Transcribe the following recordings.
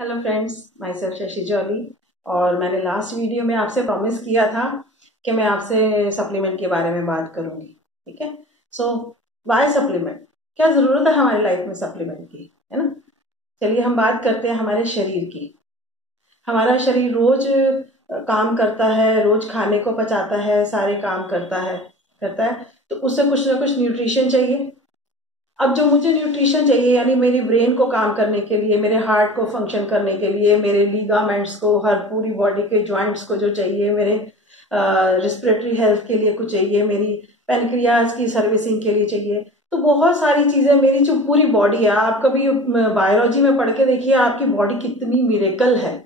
Hello friends, my self Shashi jolly. और मैंने last video में आपसे प्रॉमिस किया था कि मैं आपसे सप्लीमेंट के बारे में बात करूंगी। ठीक है। सो वाई सप्लीमेंट, क्या ज़रूरत है हमारी लाइफ में सप्लीमेंट की, है ना। चलिए हम बात करते हैं हमारे शरीर की। हमारा शरीर रोज काम करता है, रोज खाने को पचाता है, सारे काम करता है तो उससे कुछ ना कुछ न्यूट्रिशन चाहिए। अब जो मुझे न्यूट्रिशन चाहिए, यानी मेरी ब्रेन को काम करने के लिए, मेरे हार्ट को फंक्शन करने के लिए, मेरे लीगामेंट्स को, हर पूरी बॉडी के जॉइंट्स को जो चाहिए, मेरे रिस्पिरेटरी हेल्थ के लिए कुछ चाहिए, मेरी पेनक्रियाज की सर्विसिंग के लिए चाहिए, तो बहुत सारी चीजें मेरी जो पूरी बॉडी है। आप कभी बायोलॉजी में पढ़ के देखिए आपकी बॉडी कितनी मिरेकल है,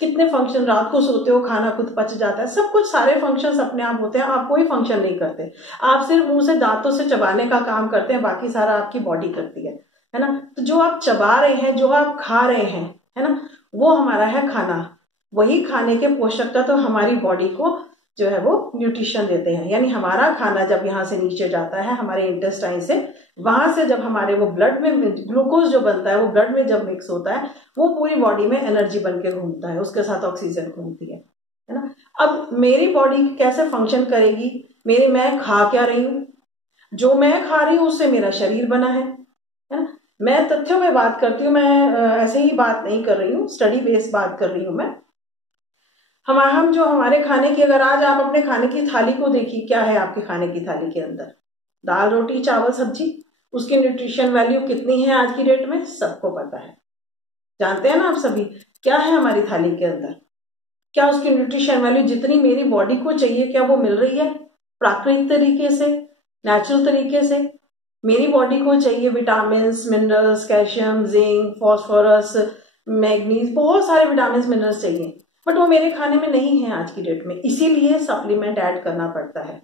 कितने फंक्शन, रात को सोते हो खाना खुद पच जाता है, सब कुछ, सारे फंक्शंस अपने आप होते हैं। आप कोई फंक्शन नहीं करते, आप सिर्फ मुंह से दांतों से चबाने का काम करते हैं, बाकी सारा आपकी बॉडी करती है ना। तो जो आप चबा रहे हैं, जो आप खा रहे हैं, है ना, वो हमारा है खाना। वही खाने के पोषक तत्व हमारी बॉडी को जो है वो न्यूट्रिशन देते हैं। यानी हमारा खाना जब यहाँ से नीचे जाता है हमारे इंटेस्टाइन से, वहां से जब हमारे वो ब्लड में ग्लूकोज जो बनता है, वो ब्लड में जब मिक्स होता है, वो पूरी बॉडी में एनर्जी बन के घूमता है, उसके साथ ऑक्सीजन घूमती है ना। अब मेरी बॉडी कैसे फंक्शन करेगी, मैं खा क्या रही हूँ, जो मैं खा रही हूँ उससे मेरा शरीर बना है ना। मैं तथ्यों में बात करती हूँ, मैं ऐसे ही बात नहीं कर रही हूँ, स्टडी बेस्ड बात कर रही हूँ मैं। हम जो हमारे खाने की, अगर आज आप अपने खाने की थाली को देखिए, क्या है आपके खाने की थाली के अंदर? दाल रोटी चावल सब्जी। उसकी न्यूट्रिशन वैल्यू कितनी है आज की डेट में सबको पता है, जानते हैं ना आप सभी। क्या है हमारी थाली के अंदर, क्या उसकी न्यूट्रिशन वैल्यू जितनी मेरी बॉडी को चाहिए, क्या वो मिल रही है प्राकृतिक तरीके से, नेचुरल तरीके से? मेरी बॉडी को चाहिए vitamin, minerals, calcium, zinc, phosphorus, manganese, बहुत सारे विटामिन मिनरल्स चाहिए, बट वो मेरे खाने में नहीं है आज की डेट में। इसीलिए सप्लीमेंट ऐड करना पड़ता है।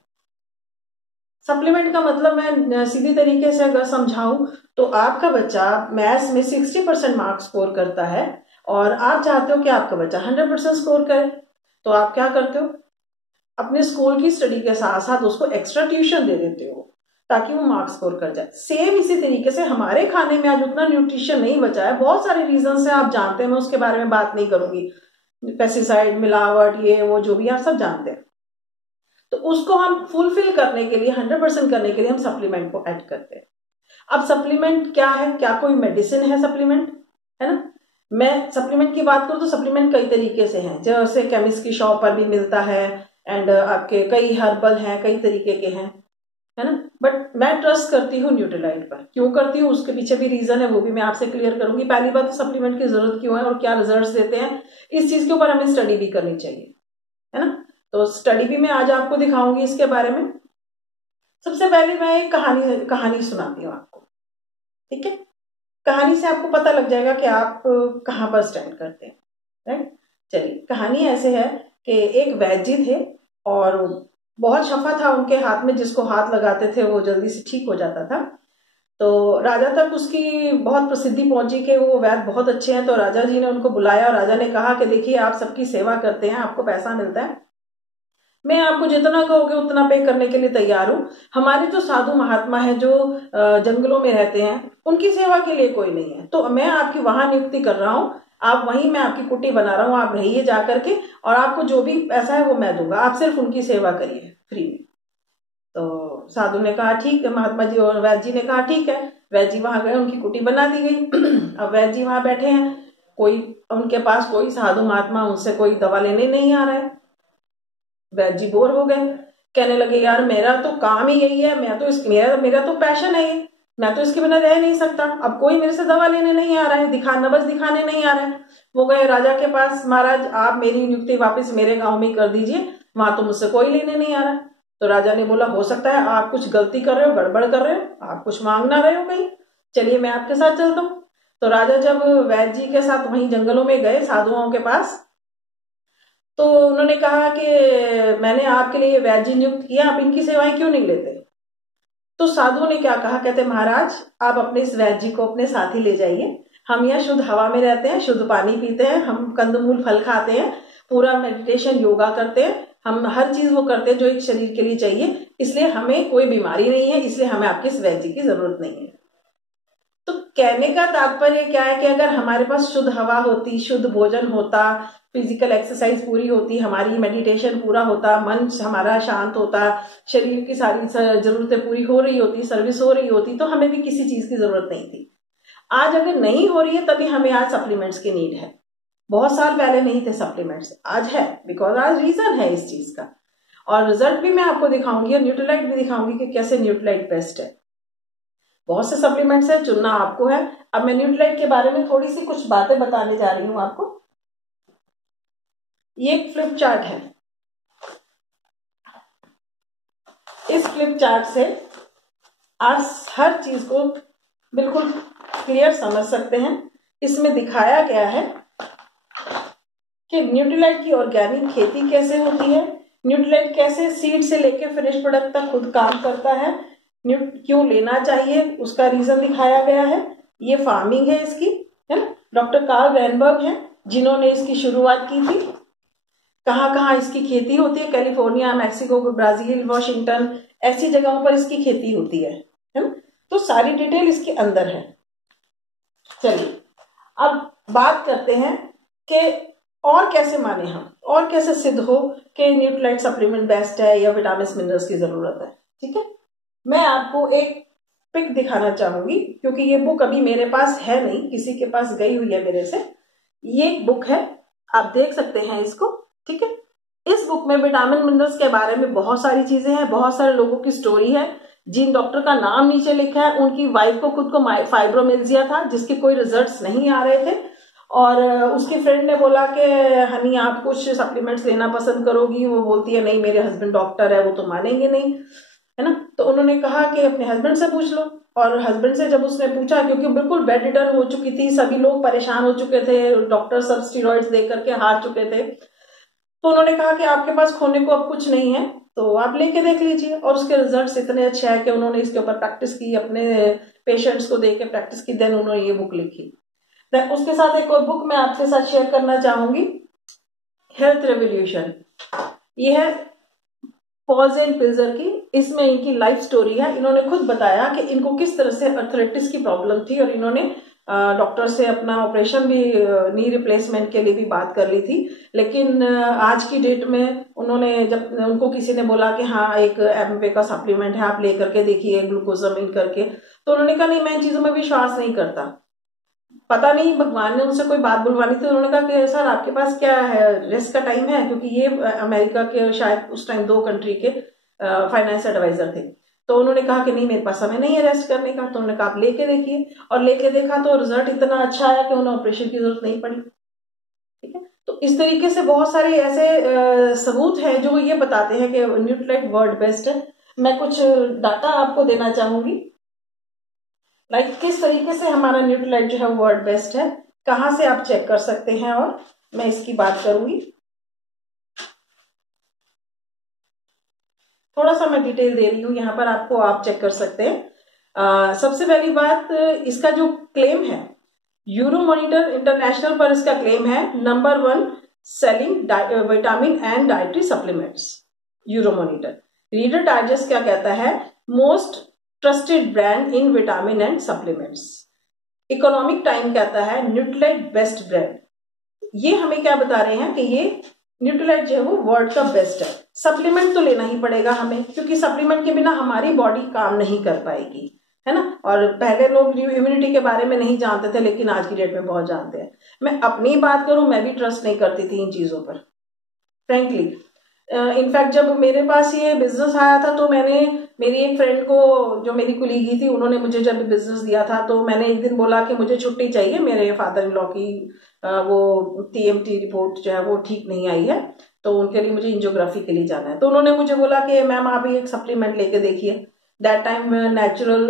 सप्लीमेंट का मतलब मैं सीधी तरीके से अगर समझाऊं तो आपका बच्चा मैथ्स में 60% मार्क्स स्कोर करता है और आप चाहते हो कि आपका बच्चा 100% स्कोर करे, तो आप क्या करते हो, अपने स्कूल की स्टडी के साथ साथ उसको एक्स्ट्रा ट्यूशन दे देते हो ताकि वो मार्क्स स्कोर कर जाए। सेम इसी तरीके से हमारे खाने में आज उतना न्यूट्रिशन नहीं बचा है, बहुत सारे रीजन से आप जानते हैं, मैं उसके बारे में बात नहीं करूंगी, पेस्टिसाइड, मिलावट, ये वो जो भी आप सब जानते हैं। तो उसको हम फुलफिल करने के लिए, 100% करने के लिए हम सप्लीमेंट को ऐड करते हैं। अब सप्लीमेंट क्या है, क्या कोई मेडिसिन है सप्लीमेंट, है ना। मैं सप्लीमेंट की बात करूं तो सप्लीमेंट कई तरीके से हैं, जैसे केमिस्ट की शॉप पर भी मिलता है, एंड आपके कई हर्बल हैं, कई तरीके के हैं, है ना। बट मैं ट्रस्ट करती हूँ न्यूट्रीलाइट पर। क्यों करती हूँ, उसके पीछे भी रीजन है, वो भी मैं आपसे क्लियर करूंगी। पहली बात तो सप्लीमेंट की जरूरत क्यों है और क्या रिजल्ट्स देते हैं, इस चीज के ऊपर हमें स्टडी भी करनी चाहिए, है ना। तो स्टडी भी मैं आज आपको दिखाऊंगी इसके बारे में। सबसे पहले मैं एक कहानी सुनाती हूँ आपको, ठीक है। कहानी से आपको पता लग जाएगा कि आप कहाँ पर स्टैंड करते हैं, राइट। चलिए, कहानी ऐसे है कि एक वैद्य जी थे और बहुत शफा था उनके हाथ में, जिसको हाथ लगाते थे वो जल्दी से ठीक हो जाता था। तो राजा तक उसकी बहुत प्रसिद्धि पहुंची कि वो वैद्य बहुत अच्छे हैं। तो राजा जी ने उनको बुलाया और राजा ने कहा कि देखिए, आप सबकी सेवा करते हैं, आपको पैसा मिलता है, मैं आपको जितना कहोगे उतना पे करने के लिए तैयार हूँ। हमारे जो साधु महात्मा है, जो जंगलों में रहते हैं, उनकी सेवा के लिए कोई नहीं है, तो मैं आपकी वहां नियुक्ति कर रहा हूँ, आप वहीं, मैं आपकी कुटी बना रहा हूँ, आप रहिए जा करके, और आपको जो भी पैसा है वो मैं दूंगा, आप सिर्फ उनकी सेवा करिए फ्री में। तो साधु ने कहा ठीक है, महात्मा जी और वैद्य जी ने कहा ठीक है। वैद्य जी वहां गए, उनकी कुटी बना दी गई। अब वैद्य जी वहां बैठे हैं, कोई उनके पास कोई साधु महात्मा उनसे कोई दवा लेने नहीं आ रहा है। वैद्य जी बोर हो गए, कहने लगे यार मेरा तो काम ही यही है, मैं तो मेरा तो पैशन है ये, मैं तो इसके बिना रह नहीं सकता, अब कोई मेरे से दवा लेने नहीं आ रहा है, नब्ज दिखाने नहीं आ रहा है। वो गए राजा के पास, महाराज आप मेरी नियुक्ति वापस मेरे गांव में कर दीजिए, वहां तो मुझसे कोई लेने नहीं आ रहा है। तो राजा ने बोला हो सकता है आप कुछ गलती कर रहे हो, गड़बड़ कर रहे हो, आप कुछ मांग ना रहे हो कहीं, चलिए मैं आपके साथ चलता हूँ। तो राजा जब वैद्य जी के साथ वहीं जंगलों में गए साधुओं के पास, तो उन्होंने कहा कि मैंने आपके लिए वैद्य जी नियुक्त किया, आप इनकी सेवाएं क्यों नहीं लेते? तो साधुओं ने क्या कहा, कहते महाराज आप अपने इस वैद्य जी को अपने साथ ही ले जाइए, हम यहाँ शुद्ध हवा में रहते हैं, शुद्ध पानी पीते हैं, हम कंदमूल फल खाते हैं, पूरा मेडिटेशन योगा करते हैं, हम हर चीज वो करते हैं जो एक शरीर के लिए चाहिए, इसलिए हमें कोई बीमारी नहीं है, इसलिए हमें आपके इस वैद्य जी की जरूरत नहीं है। तो कहने का तात्पर्य क्या है कि अगर हमारे पास शुद्ध हवा होती, शुद्ध भोजन होता, फिजिकल एक्सरसाइज पूरी होती, हमारी मेडिटेशन पूरा होता, मन हमारा शांत होता, शरीर की सारी जरूरतें पूरी हो रही होती, सर्विस हो रही होती, तो हमें भी किसी चीज की जरूरत नहीं थी। आज अगर नहीं हो रही है तभी हमें आज सप्लीमेंट्स की नीड है। बहुत साल पहले नहीं थे सप्लीमेंट्स, आज है, बिकॉज आज रीजन है इस चीज का। और रिजल्ट भी मैं आपको दिखाऊंगी और न्यूट्रीलाइट भी दिखाऊंगी कि कैसे न्यूट्रीलाइट बेस्ट है। बहुत से सप्लीमेंट्स है, चुनना आपको है। अब मैं न्यूट्रीलाइट के बारे में थोड़ी सी कुछ बातें बताने जा रही हूं आपको। ये एक फ्लिप चार्ट है। इस फ्लिप चार्ट से आप हर चीज को बिल्कुल क्लियर समझ सकते हैं। इसमें दिखाया गया है कि न्यूट्रीलाइट की ऑर्गेनिक खेती कैसे होती है, न्यूट्रीलाइट कैसे सीड से लेकर फिनिश प्रोडक्ट तक खुद काम करता है, क्यों लेना चाहिए उसका रीजन दिखाया गया है। ये फार्मिंग है इसकी, है ना। डॉक्टर कार्ल रेनबर्ग है जिन्होंने इसकी शुरुआत की थी। कहाँ कहाँ इसकी खेती होती है, कैलिफोर्निया, मैक्सिको, ब्राजील, वॉशिंगटन, ऐसी जगहों पर इसकी खेती होती है ना। तो सारी डिटेल इसके अंदर है। चलिए अब बात करते हैं कि और कैसे माने हम, और कैसे सिद्ध हो कि न्यूट्रीलाइट सप्लीमेंट बेस्ट है या विटामिन मिनरल्स की जरूरत है। ठीक है, मैं आपको एक पिक दिखाना चाहूंगी क्योंकि ये बुक अभी मेरे पास है नहीं, किसी के पास गई हुई है मेरे से। ये एक बुक है, आप देख सकते हैं इसको। ठीक है, इस बुक में विटामिन मिनरल्स के बारे में बहुत सारी चीजें हैं, बहुत सारे लोगों की स्टोरी है। जिन डॉक्टर का नाम नीचे लिखा है उनकी वाइफ को खुद को फाइब्रोमिल्जिया था जिसके कोई रिजल्ट्स नहीं आ रहे थे, और उसके फ्रेंड ने बोला कि हनी आप कुछ सप्लीमेंट्स लेना पसंद करोगी। वो बोलती है नहीं मेरे हस्बैंड डॉक्टर है, वो तो मानेंगे नहीं, है ना। तो उन्होंने कहा कि अपने हस्बैंड से पूछ लो। और हस्बैंड से जब उसने पूछा, क्योंकि बिल्कुल बेड रिटर्न हो चुकी थी, सभी लोग परेशान हो चुके थे, डॉक्टर सब स्टीरॉइड्स दे करके हार चुके थे, तो उन्होंने कहा कि आपके पास खोने को अब कुछ नहीं है तो आप लेके देख लीजिए। और उसके रिजल्ट्स इतने अच्छे हैं कि उन्होंने इसके ऊपर प्रैक्टिस की, अपने पेशेंट्स को दे के प्रैक्टिस की, देन उन्होंने ये बुक लिखी। देन उसके साथ एक और बुक मैं आपके साथ शेयर करना चाहूंगी, हेल्थ रेवोल्यूशन। ये है पॉल जेन पिल्जर की। इसमें इनकी लाइफ स्टोरी है। इन्होंने खुद बताया कि इनको किस तरह से अर्थराइटिस की प्रॉब्लम थी और इन्होंने डॉक्टर से अपना ऑपरेशन भी, नी रिप्लेसमेंट के लिए भी बात कर ली थी। लेकिन आज की डेट में उन्होंने, जब उनको किसी ने बोला कि हाँ एक एमवे का सप्लीमेंट है आप ले करके देखिए ग्लूकोजामिन करके, तो उन्होंने कहा नहीं मैं इन चीजों में विश्वास नहीं करता। पता नहीं भगवान ने उनसे कोई बात बुलवानी थी। उन्होंने कहा कि सर आपके पास क्या है, रेस्ट का टाइम है, क्योंकि ये अमेरिका के शायद उस टाइम 2 कंट्री के फाइनेंस एडवाइजर थे। तो उन्होंने कहा कि नहीं मेरे पास समय नहीं है रेस्ट करने का। तो उन्होंने कहा आप लेके देखिए, और लेके देखा तो रिजल्ट इतना अच्छा आया कि उन्हें ऑपरेशन की जरूरत नहीं पड़ी। ठीक है, तो इस तरीके से बहुत सारे ऐसे सबूत हैं जो ये बताते हैं कि न्यूट्रीलाइट वर्ल्ड बेस्ट है। मैं कुछ डाटा आपको देना चाहूंगी, लाइक किस तरीके से हमारा न्यूट्रीलाइट जो है वर्ल्ड बेस्ट है, कहां से आप चेक कर सकते हैं, और मैं इसकी बात करूंगी। थोड़ा सा मैं डिटेल दे रही हूं यहाँ पर आपको, आप चेक कर सकते हैं। सबसे पहली बात, इसका जो क्लेम है यूरोमॉनिटर इंटरनेशनल पर, इसका क्लेम है number 1 selling vitamin and dietary supplements. Euromonitor Reader Digest क्या कहता है, most trusted brand in vitamin and supplements. Economic Time कहता है न्यूट्रीलाइट बेस्ट ब्रांड। ये हमें क्या बता रहे हैं कि ये न्यूट्रीलाइट जो है वो वर्ल्ड का बेस्ट है। सप्लीमेंट तो लेना ही पड़ेगा हमें, क्योंकि सप्लीमेंट के बिना हमारी बॉडी काम नहीं कर पाएगी, है ना। और पहले लोग इम्यूनिटी के बारे में नहीं जानते थे, लेकिन आज की डेट में बहुत जानते हैं। मैं अपनी बात करूं, मैं भी ट्रस्ट नहीं करती थी इन चीजों पर, फ्रेंकली। इनफैक्ट जब मेरे पास ये बिजनेस आया था तो मैंने मेरी एक फ्रेंड को, जो मेरी कुलीगी थी, उन्होंने मुझे जब बिजनेस दिया था तो मैंने एक दिन बोला कि मुझे छुट्टी चाहिए, मेरे फादर इन लॉ की वो टीएमटी रिपोर्ट जो है वो ठीक नहीं आई है, तो उनके लिए मुझे एंजियोग्राफी के लिए जाना है। तो उन्होंने मुझे बोला कि मैम आप एक सप्लीमेंट लेके देखिए। That time natural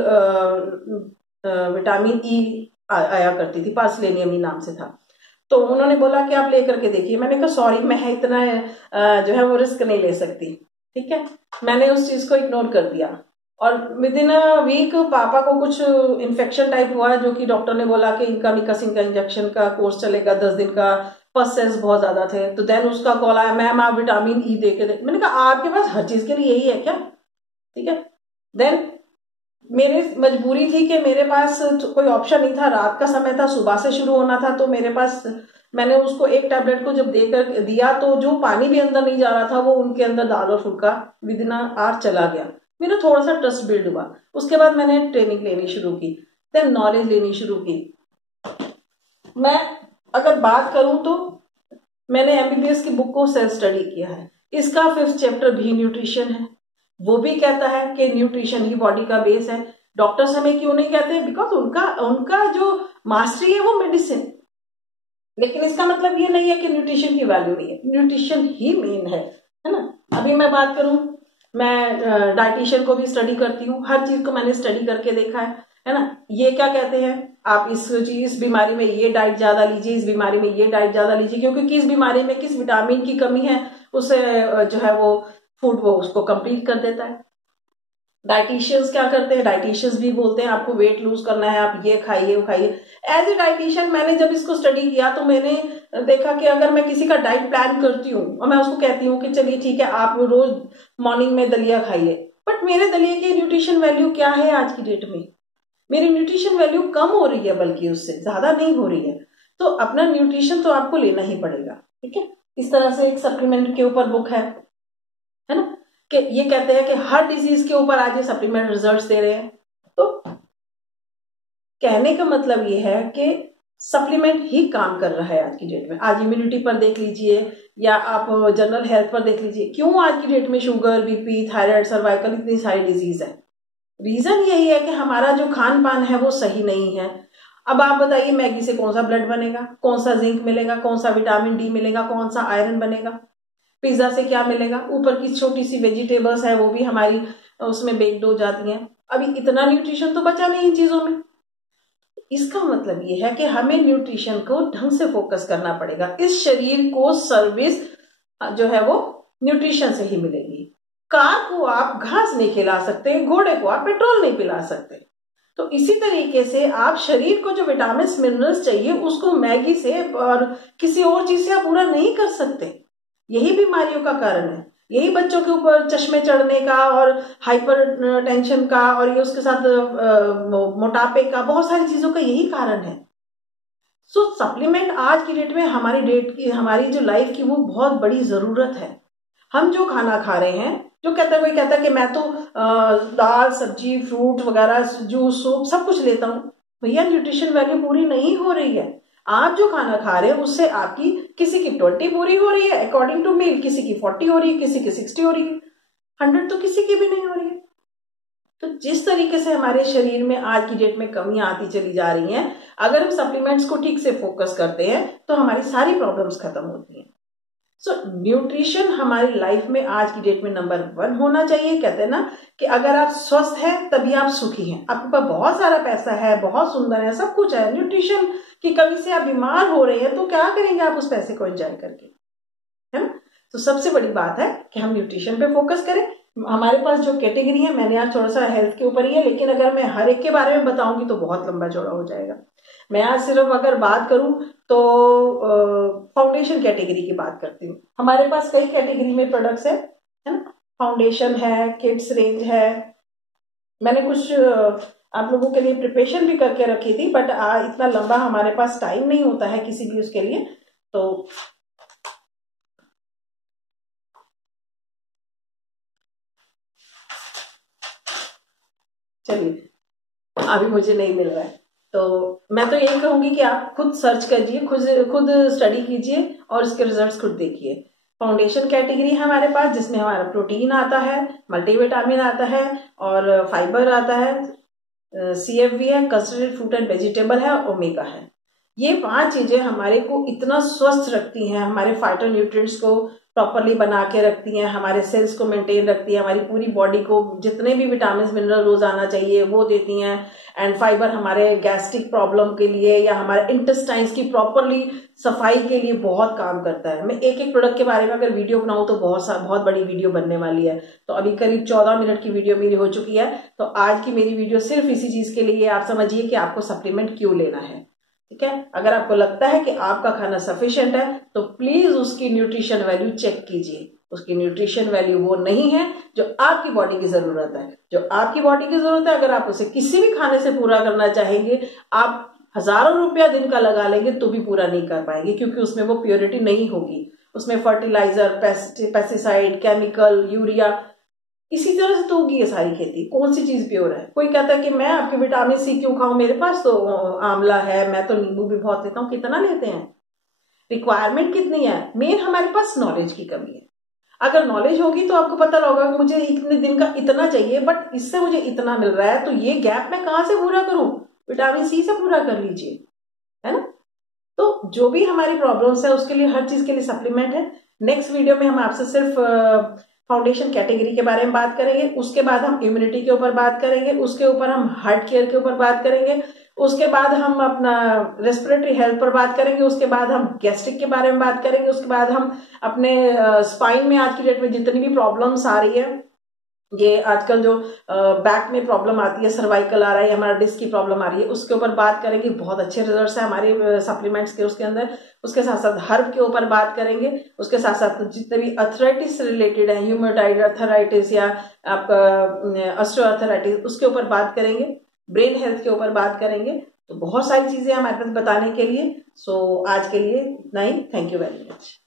vitamin E आया करती थी, पार्सलेनियम ई नाम से था। तो उन्होंने बोला कि आप लेकर के देखिए। मैंने कहा सॉरी मैं इतना जो है वो रिस्क नहीं ले सकती। ठीक है, मैंने उस चीज को इग्नोर कर दिया। और विद इन अ वीक पापा को कुछ इन्फेक्शन टाइप हुआ, जो कि डॉक्टर ने बोला कि इनका मिकासिन का इंजेक्शन का कोर्स चलेगा 10 दिन का, फर्स्ट सेंस बहुत ज्यादा थे। तो देन उसका कॉल आया, मैम आप विटामिन ई दे के दे। मैंने कहा आपके पास हर चीज के लिए यही है क्या? ठीक है, देन मेरे मजबूरी थी कि मेरे पास कोई ऑप्शन नहीं था, रात का समय था, सुबह से शुरू होना था, तो मेरे पास मैंने उसको एक टैबलेट को जब देकर दिया तो जो पानी भी अंदर नहीं जा रहा था वो उनके अंदर दाल और फुल्का विद इन आवर चला गया। मेरा थोड़ा सा ट्रस्ट बिल्ड हुआ। उसके बाद मैंने ट्रेनिंग लेनी शुरू की, देन नॉलेज लेनी शुरू की। मैं अगर बात करूं तो मैंने एमबीबीएस की बुक को सेल्फ स्टडी किया है। इसका 5th चैप्टर भी न्यूट्रिशन है। वो भी कहता है कि न्यूट्रिशन ही बॉडी का बेस है। डॉक्टर्स हमें क्यों नहीं कहते? बिकॉज उनका जो मास्टरी है वो मेडिसिन। लेकिन इसका मतलब ये नहीं है कि न्यूट्रिशन की वैल्यू नहीं है, न्यूट्रिशन ही मेन है ना। अभी मैं बात करूं, मैं डाइटिशियन को भी स्टडी करती हूँ, हर चीज को मैंने स्टडी करके देखा है ना। ये क्या कहते हैं, आप इस बीमारी में ये डाइट ज्यादा लीजिए, इस बीमारी में ये डाइट ज्यादा लीजिए, क्योंकि किस बीमारी में किस विटामिन की कमी है उसे जो है वो फूड वो उसको कंप्लीट कर देता है। डाइटिशियंस क्या करते हैं, डाइटिशियंस भी बोलते हैं आपको वेट लूज करना है, आप ये खाइए वो खाइए। एज ए डाइटिशियन मैंने जब इसको स्टडी किया तो मैंने देखा कि अगर मैं किसी का डाइट प्लान करती हूँ और मैं उसको कहती हूँ कि चलिए ठीक है आप रोज मॉर्निंग में दलिया खाइए, बट मेरे दलिया की न्यूट्रिशन वैल्यू क्या है आज की डेट में? मेरी न्यूट्रिशन वैल्यू कम हो रही है, बल्कि उससे ज्यादा नहीं हो रही है। तो अपना न्यूट्रिशन तो आपको लेना ही पड़ेगा, ठीक है। इस तरह से एक सप्लीमेंट के ऊपर बुक है ना, कि ये कहते हैं कि हर डिजीज के ऊपर आज ये सप्लीमेंट रिजल्ट्स दे रहे हैं। तो कहने का मतलब ये है कि सप्लीमेंट ही काम कर रहा है आज की डेट में। आज इम्यूनिटी पर देख लीजिए या आप जनरल हेल्थ पर देख लीजिए, क्यों आज की डेट में शुगर, बीपी, थायराइड, सर्वाइकल, इतनी सारी डिजीज है। रीजन यही है कि हमारा जो खान पान है वो सही नहीं है। अब आप बताइए मैगी से कौन सा ब्लड बनेगा, कौन सा जिंक मिलेगा, कौन सा विटामिन डी मिलेगा, कौन सा आयरन बनेगा? पिज्जा से क्या मिलेगा? ऊपर की छोटी सी वेजिटेबल्स है वो भी हमारी उसमें बेक्ड हो जाती हैं। अभी इतना न्यूट्रिशन तो बचा नहीं इन चीजों में। इसका मतलब ये है कि हमें न्यूट्रिशन को ढंग से फोकस करना पड़ेगा। इस शरीर को सर्विस जो है वो न्यूट्रिशन से ही मिलेगी। कार को आप घास नहीं खिला सकते, घोड़े को आप पेट्रोल नहीं पिला सकते। तो इसी तरीके से आप शरीर को जो विटामिन मिनरल्स चाहिए उसको मैगी से और किसी और चीज से आप पूरा नहीं कर सकते। यही बीमारियों का कारण है, यही बच्चों के ऊपर चश्मे चढ़ने का और हाइपर टेंशन का और ये उसके साथ मोटापे का, बहुत सारी चीजों का यही कारण है। सो सप्लीमेंट आज की डेट में हमारी जो लाइफ की वो बहुत बड़ी जरूरत है। हम जो खाना खा रहे हैं, जो कोई कहता है कि मैं तो दाल सब्जी फ्रूट वगैरह जूस सूप सब कुछ लेता हूँ, भैया न्यूट्रिशन वैल्यू पूरी नहीं हो रही है। आप जो खाना खा रहे हैं उससे आपकी किसी की 20 पूरी हो रही है अकॉर्डिंग टू मील, किसी की 40 हो रही है, किसी की 60 हो रही है, 100 तो किसी की भी नहीं हो रही है। तो जिस तरीके से हमारे शरीर में आज की डेट में कमियां आती चली जा रही हैं, अगर हम सप्लीमेंट्स को ठीक से फोकस करते हैं तो हमारी सारी प्रॉब्लम्स खत्म होती हैं। सो न्यूट्रिशन हमारी लाइफ में आज की डेट में नंबर 1 होना चाहिए। कहते हैं ना कि अगर आप स्वस्थ हैं तभी आप सुखी हैं। आपके पास बहुत सारा पैसा है, बहुत सुंदर है, सब कुछ है, न्यूट्रिशन की कमी से आप बीमार हो रहे हैं तो क्या करेंगे आप उस पैसे को एंजॉय करके, है ना। तो सबसे बड़ी बात है कि हम न्यूट्रिशन पे फोकस करें। हमारे पास जो कैटेगरी है, मैंने आज थोड़ा सा हेल्थ के ऊपर ही है, लेकिन अगर मैं हर एक के बारे में बताऊंगी तो बहुत लंबा चौड़ा हो जाएगा। मैं आज सिर्फ अगर बात करूं तो फाउंडेशन कैटेगरी की बात करती हूँ। हमारे पास कई कैटेगरी में प्रोडक्ट्स है ना। फाउंडेशन है, किड्स रेंज है। मैंने कुछ आप लोगों के लिए प्रिपरेशन भी करके रखी थी, बट इतना लंबा हमारे पास टाइम नहीं होता है किसी भी उसके लिए। तो चलिए, अभी मुझे नहीं मिल रहा है तो मैं तो यही कहूंगी कि आप खुद सर्च करिए, खुद स्टडी कीजिए और इसके रिजल्ट्स खुद देखिए। फाउंडेशन कैटेगरी है हमारे पास, जिसमें हमारा प्रोटीन आता है, मल्टीविटामिन आता है और फाइबर आता है, CFB है, कंसंट्रेटेड फ्रूट एंड वेजिटेबल है, ओमेगा है। ये 5 चीजें हमारे को इतना स्वस्थ रखती हैं, हमारे फाइटो न्यूट्रिएंट्स को प्रॉपरली बना के रखती हैं, हमारे सेल्स को मेंटेन रखती है, हमारी पूरी बॉडी को जितने भी विटामिन मिनरल रोज आना चाहिए वो देती हैं। एंड फाइबर हमारे गैस्ट्रिक प्रॉब्लम के लिए या हमारे इंटेस्टाइन्स की प्रॉपरली सफाई के लिए बहुत काम करता है। मैं एक एक प्रोडक्ट के बारे में अगर वीडियो बनाऊं तो बहुत बड़ी वीडियो बनने वाली है। तो अभी करीब 14 मिनट की वीडियो मेरी हो चुकी है। तो आज की मेरी वीडियो सिर्फ इसी चीज के लिए, आप समझिए कि आपको सप्लीमेंट क्यों लेना है, ठीक है। अगर आपको लगता है कि आपका खाना सफिशिएंट है तो प्लीज उसकी न्यूट्रिशन वैल्यू चेक कीजिए। उसकी न्यूट्रिशन वैल्यू वो नहीं है जो आपकी बॉडी की जरूरत है। जो आपकी बॉडी की जरूरत है, अगर आप उसे किसी भी खाने से पूरा करना चाहेंगे, आप हजारों रुपया दिन का लगा लेंगे तो भी पूरा नहीं कर पाएंगे, क्योंकि उसमें वो प्योरिटी नहीं होगी। उसमें फर्टिलाइजर, पेस्टिसाइड, केमिकल, यूरिया, इसी तरह से तो होगी ये सारी खेती। कौन सी चीज प्योर है? कोई कहता है कि मैं आपके विटामिन सी क्यों खाऊं, मेरे पास तो आंवला है, मैं तो नींबू भी बहुत लेता हूं। कितना लेते हैं? रिक्वायरमेंट कितनी है? मेन हमारे पास नॉलेज की कमी है। अगर नॉलेज होगी तो आपको पता होगा कि मुझे इतने दिन का इतना चाहिए, बट इससे मुझे इतना मिल रहा है, तो ये गैप मैं कहां से पूरा करूं? विटामिन सी से पूरा कर लीजिए, है ना। तो जो भी हमारी प्रॉब्लम्स है उसके लिए, हर चीज के लिए सप्लीमेंट है। नेक्स्ट वीडियो में हम आपसे सिर्फ फाउंडेशन कैटेगरी के बारे में बात करेंगे, उसके बाद हम इम्यूनिटी के ऊपर बात करेंगे, उसके ऊपर हम हार्ट केयर के ऊपर बात करेंगे, उसके बाद हम अपना रेस्पिरेटरी हेल्थ पर बात करेंगे, उसके बाद हम गैस्ट्रिक के बारे में बात करेंगे, उसके बाद हम अपने स्पाइन में आज की डेट में जितनी भी प्रॉब्लम्स आ रही है, ये आजकल जो बैक में प्रॉब्लम आती है, सर्वाइकल आ रहा है, हमारा डिस्क की प्रॉब्लम आ रही है, उसके ऊपर बात करेंगे। बहुत अच्छे रिजल्ट्स हैं हमारे सप्लीमेंट्स के उसके अंदर। उसके साथ साथ हर्ब के ऊपर बात करेंगे, उसके साथ साथ जितने भी अर्थराइटिस से रिलेटेड है, ह्यूमेटाइड अर्थराइटिस या आपका ऑस्टियोआर्थराइटिस, उसके ऊपर बात करेंगे। ब्रेन हेल्थ के ऊपर बात करेंगे। तो बहुत सारी चीजें हमारे पास बताने के लिए। सो आज के लिए इतना ही। Thank you very much.